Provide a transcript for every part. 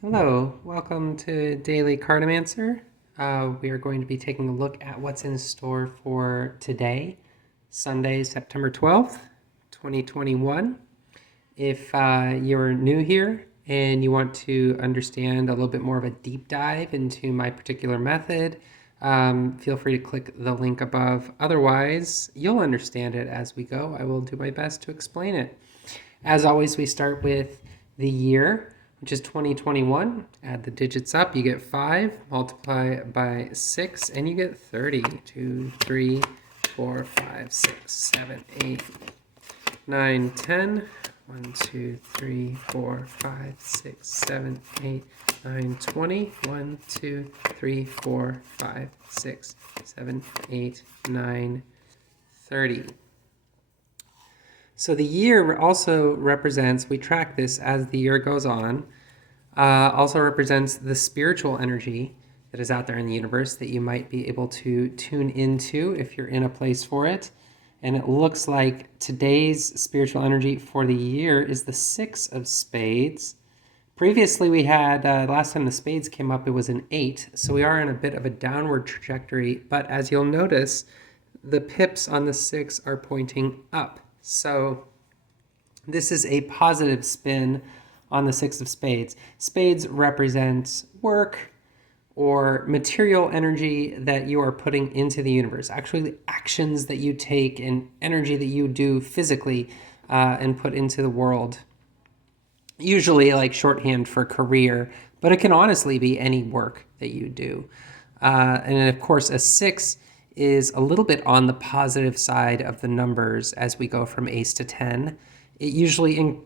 Hello, welcome to Daily Cartomancer. We are going to be taking a look at what's in store for today, Sunday, September 12th, 2021. If you're new here and you want to understand a little bit more of a deep dive into my particular method, feel free to click the link above. Otherwise, you'll understand it as we go. I will do my best to explain it. As always, we start with the year, which is 2021. Add the digits up, you get 5, multiply by 6, and you get 30. 2, 3, 4, 5, 6, 7, 8, 9, 10. 1, 2, 3, 4, 5, 6, 7, 8, 9, 20. 1, 2, 3, 4, 5, 6, 7, 8, 9, 30. So the year also represents, we track this as the year goes on, also represents the spiritual energy that is out there in the universe that you might be able to tune into if you're in a place for it. And it looks like today's spiritual energy for the year is the Six of Spades. Previously we had, last time the spades came up, it was an 8. So we are in a bit of a downward trajectory. But as you'll notice, the pips on the 6 are pointing up. So this is a positive spin on the Six of Spades. Spades represents work or material energy that you are putting into the universe. Actually, the actions that you take and energy that you do physically and put into the world. Usually like shorthand for career, but it can honestly be any work that you do. And of course, a 6 is a little bit on the positive side of the numbers as we go from ace to 10. It usually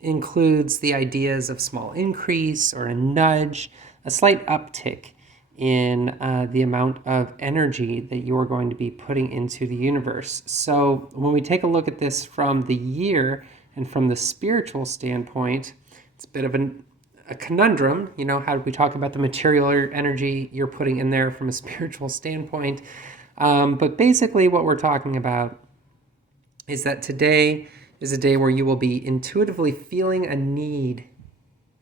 includes the ideas of small increase or a nudge, a slight uptick in the amount of energy that you're going to be putting into the universe. So when we take a look at this from the year and from the spiritual standpoint, it's a bit of a conundrum. You know, how do we talk about the material energy you're putting in there from a spiritual standpoint? But basically what we're talking about is that today is a day where you will be intuitively feeling a need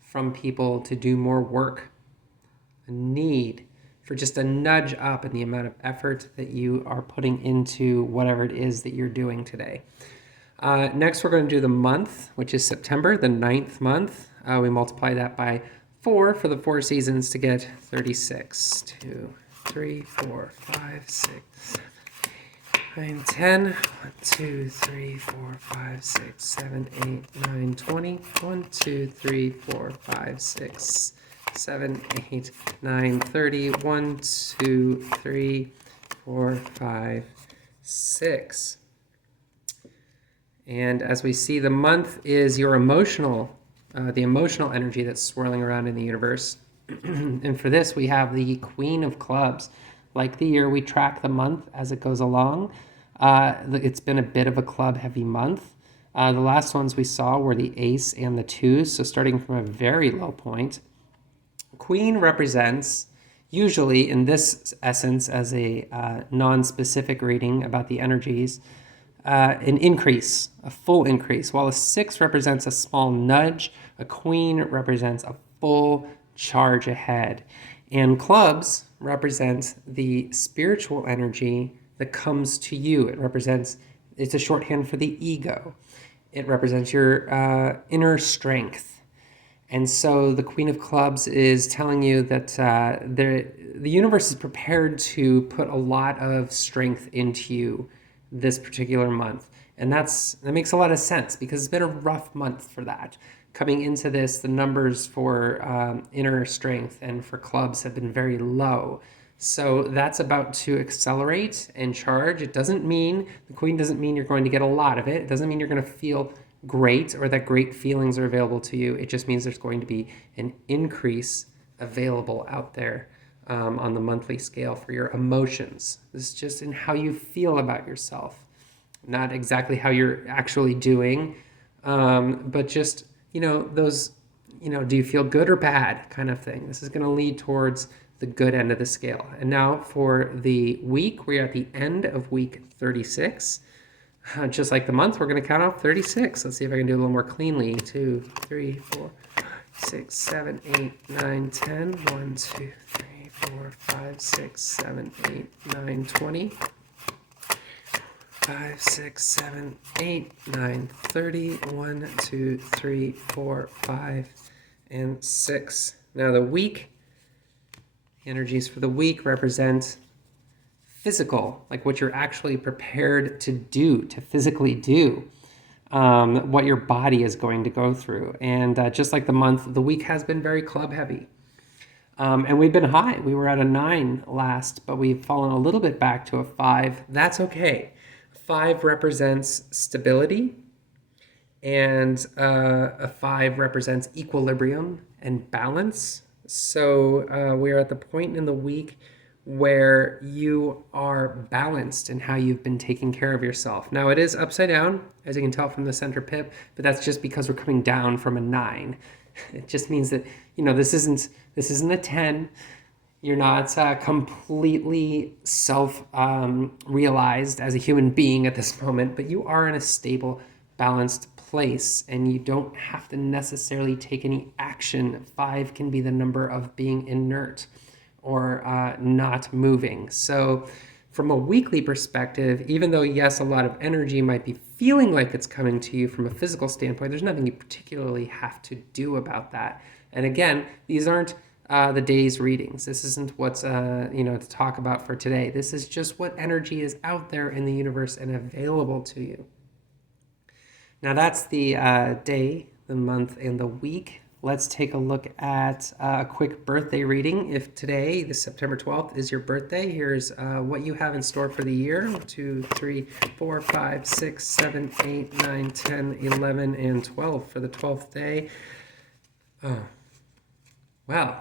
from people to do more work, a need for just a nudge up in the amount of effort that you are putting into whatever it is that you're doing today. Next, we're going to do the month, which is September, the 9th month. We multiply that by 4 for the 4 seasons to get 36. 2, 3, 4, 5, 6, 7, 8, 9, 10. 1, 2, 3, 4, 5, 6, 7, 8, 9, 20. 1, 2, 3, 4, 5, 6, 7, 8, 9, 30. 1, 2, 3, 4, 5, 6. And as we see, the month is your emotional, the emotional energy that's swirling around in the universe. And for this, we have the Queen of Clubs. Like the year, we track the month as it goes along. It's been a bit of a club-heavy month. The last ones we saw were the Ace and the Twos, so starting from a very low point. Queen represents, usually in this essence as a non-specific reading about the energies, an increase, a full increase. While a 6 represents a small nudge, a queen represents a full charge ahead. And clubs represents the spiritual energy that comes to you. It's a shorthand for the ego. It represents your inner strength. And so the Queen of Clubs is telling you that the universe is prepared to put a lot of strength into you this particular month. And that makes a lot of sense because it's been a rough month for that. Coming into this, the numbers for inner strength and for clubs have been very low. So that's about to accelerate and charge. It doesn't mean, the Queen doesn't mean you're going to get a lot of it. It doesn't mean you're going to feel great or that great feelings are available to you. It just means there's going to be an increase available out there on the monthly scale for your emotions. This is just in how you feel about yourself, not exactly how you're actually doing, but just, those, do you feel good or bad kind of thing. This is going to lead towards the good end of the scale. And now for the week, we're at the end of week 36. Just like the month, we're going to count off 36. Let's see if I can do a little more cleanly. 2, 3, 4, 6, 7, 8, 9, 10. 1, 2, 3, 4, 5, 6, 7, 8, 9, 20. 5, 6, 7, 8, 9, 30. 1, 2, 3, 4, 5, and 6. Now the week, the energies for the week represent physical, like what you're actually prepared to do, to physically do, what your body is going to go through. And just like the month, the week has been very club heavy. And we've been high. We were at a 9 last, but we've fallen a little bit back to a 5. That's okay. 5 represents stability, and a 5 represents equilibrium and balance. So we're at the point in the week where you are balanced in how you've been taking care of yourself. Now it is upside down, as you can tell from the center pip, but that's just because we're coming down from a 9. It just means that, this isn't a 10. You're not completely self-realized as a human being at this moment, but you are in a stable, balanced place, and you don't have to necessarily take any action. 5 can be the number of being inert or not moving. So from a weekly perspective, even though, yes, a lot of energy might be feeling like it's coming to you from a physical standpoint, there's nothing you particularly have to do about that. And again, these aren't the day's readings. This isn't what's to talk about for today. This is just what energy is out there in the universe and available to you. Now that's the day, the month, and the week. Let's take a look at a quick birthday reading. If today, the September 12th, is your birthday, here's what you have in store for the year. 1, 2, 3, 4, 5, 6, 7, 8, 9, 10, 11, and 12 for the 12th day. Oh, wow.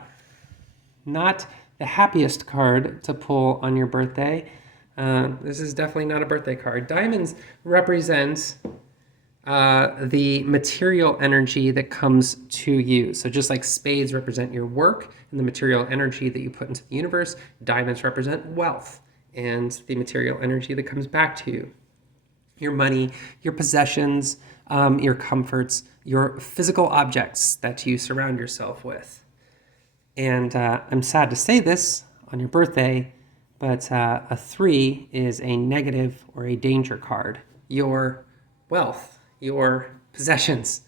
Not the happiest card to pull on your birthday. This is definitely not a birthday card. Diamonds represent the material energy that comes to you. So just like spades represent your work and the material energy that you put into the universe, diamonds represent wealth and the material energy that comes back to you. Your money, your possessions, your comforts, your physical objects that you surround yourself with. And I'm sad to say this on your birthday, but a 3 is a negative or a danger card. Your wealth, your possessions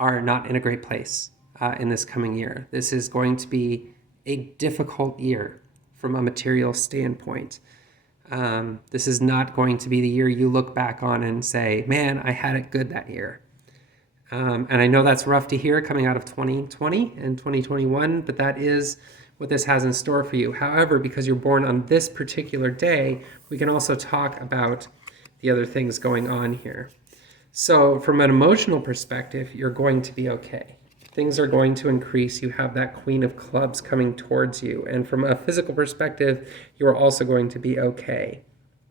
are not in a great place in this coming year. This is going to be a difficult year from a material standpoint. This is not going to be the year you look back on and say, man, I had it good that year. And I know that's rough to hear coming out of 2020 and 2021, but that is what this has in store for you. However, because you're born on this particular day, we can also talk about the other things going on here. So from an emotional perspective, you're going to be okay. Things are going to increase. You have that Queen of Clubs coming towards you. And from a physical perspective, you're also going to be okay.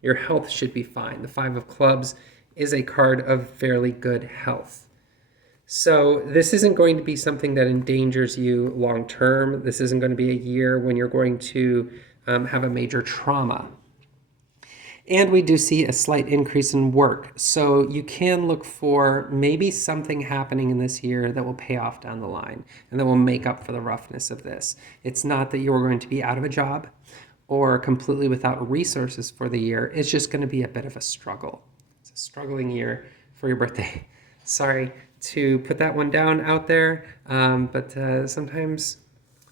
Your health should be fine. The 5 of Clubs is a card of fairly good health. So this isn't going to be something that endangers you long term. This isn't going to be a year when you're going to have a major trauma. And we do see a slight increase in work. So you can look for maybe something happening in this year that will pay off down the line and that will make up for the roughness of this. It's not that you're going to be out of a job or completely without resources for the year. It's just going to be a bit of a struggle. It's a struggling year for your birthday. Sorry to put that one down out there, but sometimes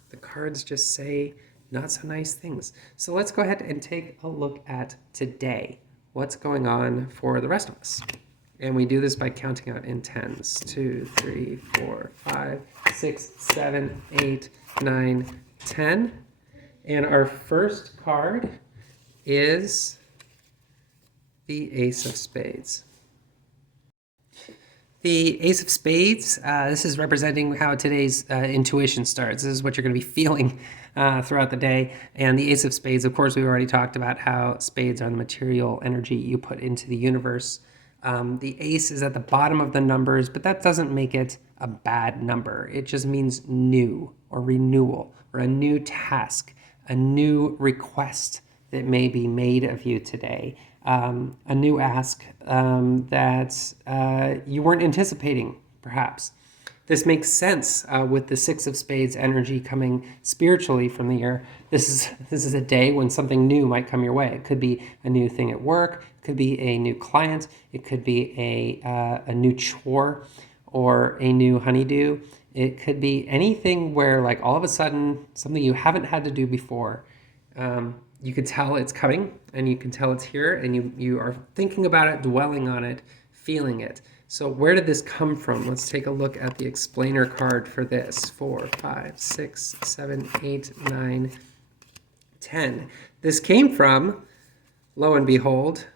the cards just say not so nice things. So let's go ahead and take a look at today. What's going on for the rest of us? And we do this by counting out in 10s. 2, 3, 4, 5, 6, 7, 8, 9, 10. And our first card is the Ace of Spades. The Ace of Spades, this is representing how today's intuition starts. This is what you're going to be feeling throughout the day. And the Ace of Spades, of course, we've already talked about how spades are the material energy you put into the universe. The ace is at the bottom of the numbers, but that doesn't make it a bad number. It just means new or renewal or a new task, a new request that may be made of you today. A new ask that you weren't anticipating, perhaps. This makes sense with the Six of Spades energy coming spiritually from the year. This is a day when something new might come your way. It could be a new thing at work. It could be a new client. It could be a new chore or a new honeydew. It could be anything where, like, all of a sudden, something you haven't had to do before, you can tell it's coming, and you can tell it's here, and you are thinking about it, dwelling on it, feeling it. So where did this come from? Let's take a look at the explainer card for this. 4, 5, 6, 7, 8, 9, 10. This came from, lo and behold,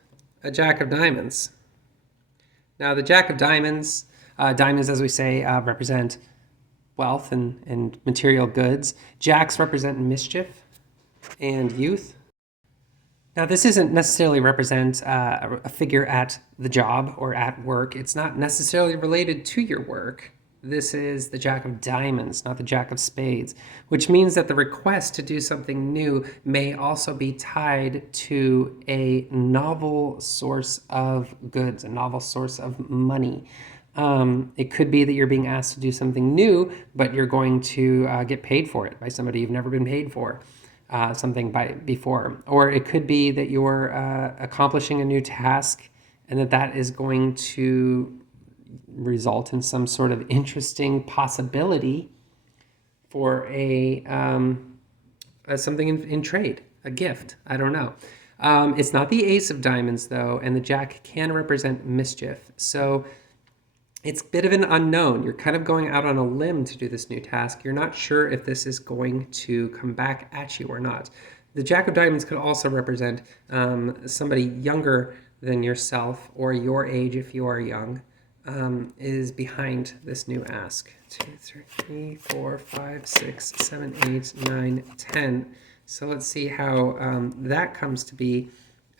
a Jack of Diamonds. Now the Jack of Diamonds, diamonds, as we say, represent wealth and material goods. Jacks represent mischief and youth. Now, this isn't necessarily represent a figure at the job or at work. It's not necessarily related to your work. This is the Jack of Diamonds, not the Jack of Spades, which means that the request to do something new may also be tied to a novel source of goods, a novel source of money. It could be that you're being asked to do something new, but you're going to get paid for it by somebody you've never been paid for. Something before, or it could be that you're accomplishing a new task and that is going to result in some sort of interesting possibility for a something in trade, a gift. I don't know. It's not the Ace of Diamonds though, and the Jack can represent mischief. So it's a bit of an unknown. You're kind of going out on a limb to do this new task. You're not sure if this is going to come back at you or not. The Jack of Diamonds could also represent somebody younger than yourself or your age if you are young is behind this new ask. 2, 3, 4, 5, 6, 7, 8, 9, 10. So let's see how that comes to be.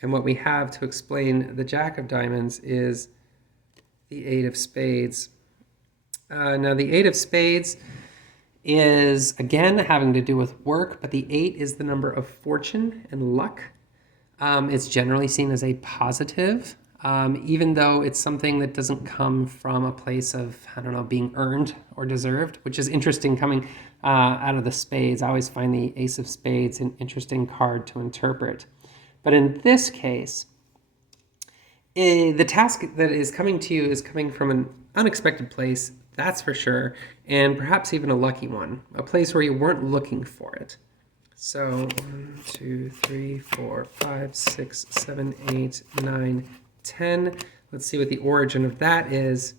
And what we have to explain the Jack of Diamonds is the Eight of Spades. Now the Eight of Spades is, again, having to do with work, but the 8 is the number of fortune and luck. It's generally seen as a positive, even though it's something that doesn't come from a place of, I don't know, being earned or deserved, which is interesting coming out of the spades. I always find the Ace of Spades an interesting card to interpret. But in this case, the task that is coming to you is coming from an unexpected place, that's for sure, and perhaps even a lucky one, a place where you weren't looking for it. So 1, 2, 3, 4, 5, 6, 7, 8, 9, 10. Let's see what the origin of that is.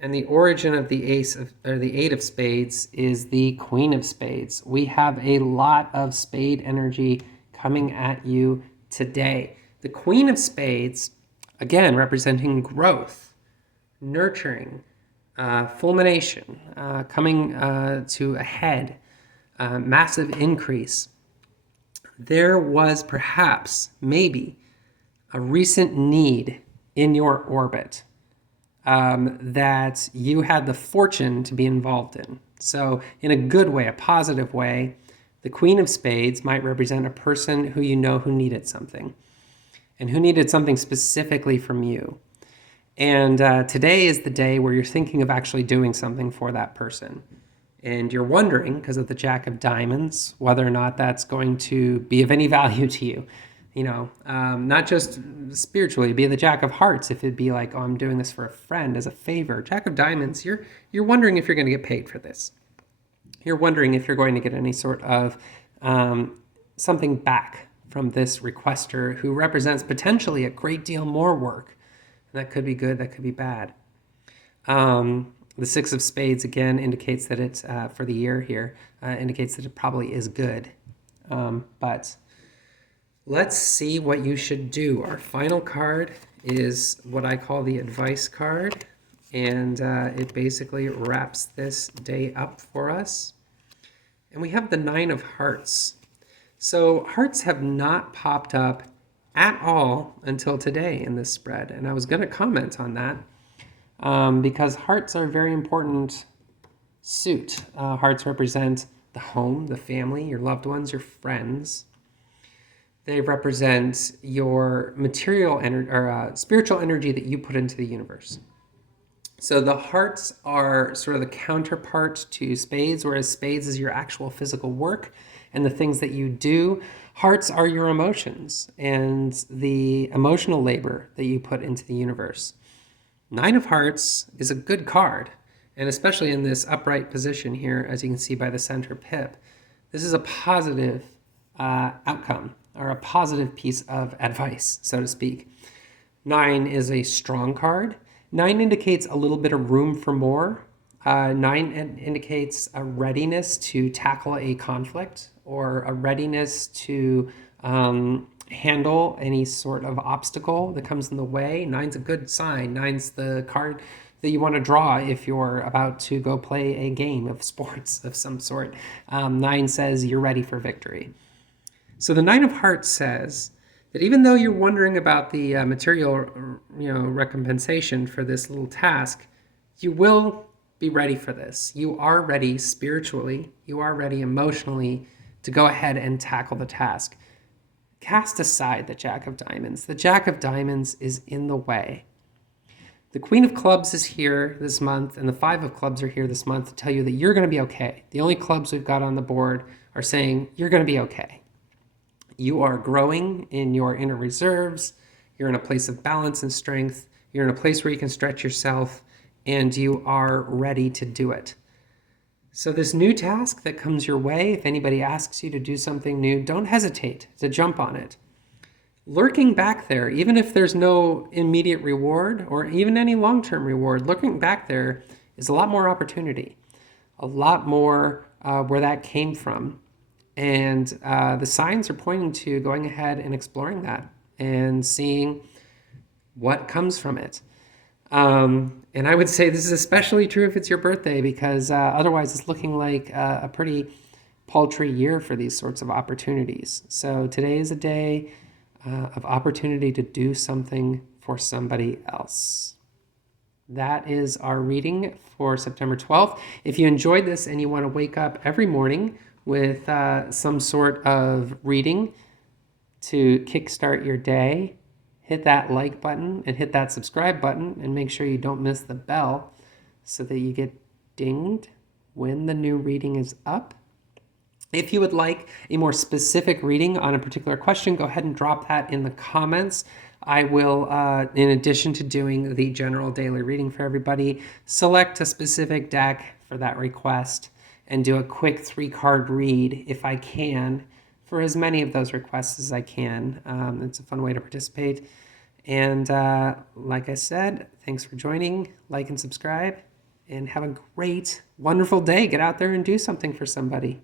And the origin of the Eight of Spades is the Queen of Spades. We have a lot of spade energy coming at you today. The Queen of Spades, again, representing growth, nurturing, fulmination, coming to a head, massive increase. There was perhaps, maybe, a recent need in your orbit that you had the fortune to be involved in. So in a good way, a positive way, the Queen of Spades might represent a person who you know who needed something, and who needed something specifically from you. And today is the day where you're thinking of actually doing something for that person. And you're wondering, because of the Jack of Diamonds, whether or not that's going to be of any value to you. You know, not just spiritually, be the Jack of Hearts. If it'd be like, oh, I'm doing this for a friend as a favor. Jack of Diamonds, you're wondering if you're going to get paid for this. You're wondering if you're going to get any sort of something back from this requester who represents potentially a great deal more work. And that could be good, that could be bad. The Six of Spades, again, indicates that it's, for the year here, indicates that it probably is good. But let's see what you should do. Our final card is what I call the advice card. And it basically wraps this day up for us. And we have the Nine of Hearts. So hearts have not popped up at all until today in this spread. And I was going to comment on that because hearts are a very important suit. Hearts represent the home, the family, your loved ones, your friends. They represent your material energy or spiritual energy that you put into the universe. So the hearts are sort of the counterpart to spades, whereas spades is your actual physical work and the things that you do. Hearts are your emotions and the emotional labor that you put into the universe. Nine of Hearts is a good card, and especially in this upright position here, as you can see by the center pip, this is a positive outcome or a positive piece of advice, so to speak. Nine is a strong card. Nine indicates a little bit of room for more. Nine indicates a readiness to tackle a conflict or a readiness to handle any sort of obstacle that comes in the way. Nine's a good sign. Nine's the card that you want to draw if you're about to go play a game of sports of some sort. Nine says you're ready for victory. So the Nine of Hearts says that even though you're wondering about the material, recompensation for this little task, you will be ready for this. You are ready spiritually. You are ready emotionally to go ahead and tackle the task. Cast aside the Jack of Diamonds. The Jack of Diamonds is in the way. The Queen of Clubs is here this month, and the Five of Clubs are here this month to tell you that you're going to be okay. The only clubs we've got on the board are saying you're going to be okay. You are growing in your inner reserves. You're in a place of balance and strength. You're in a place where you can stretch yourself, and you are ready to do it. So this new task that comes your way, if anybody asks you to do something new, don't hesitate to jump on it. Lurking back there, even if there's no immediate reward or even any long-term reward, lurking back there is a lot more opportunity, a lot more where that came from. And the signs are pointing to going ahead and exploring that and seeing what comes from it. And I would say this is especially true if it's your birthday, because otherwise it's looking like a pretty paltry year for these sorts of opportunities. So today is a day of opportunity to do something for somebody else. That is our reading for September 12th. If you enjoyed this and you want to wake up every morning with some sort of reading to kickstart your day, hit that like button and hit that subscribe button and make sure you don't miss the bell so that you get dinged when the new reading is up. If you would like a more specific reading on a particular question, go ahead and drop that in the comments. I will, in addition to doing the general daily reading for everybody, select a specific deck for that request and do a quick 3-card read if I can for as many of those requests as I can. It's a fun way to participate. And like I said, thanks for joining. Like and subscribe, and have a great, wonderful day. Get out there and do something for somebody.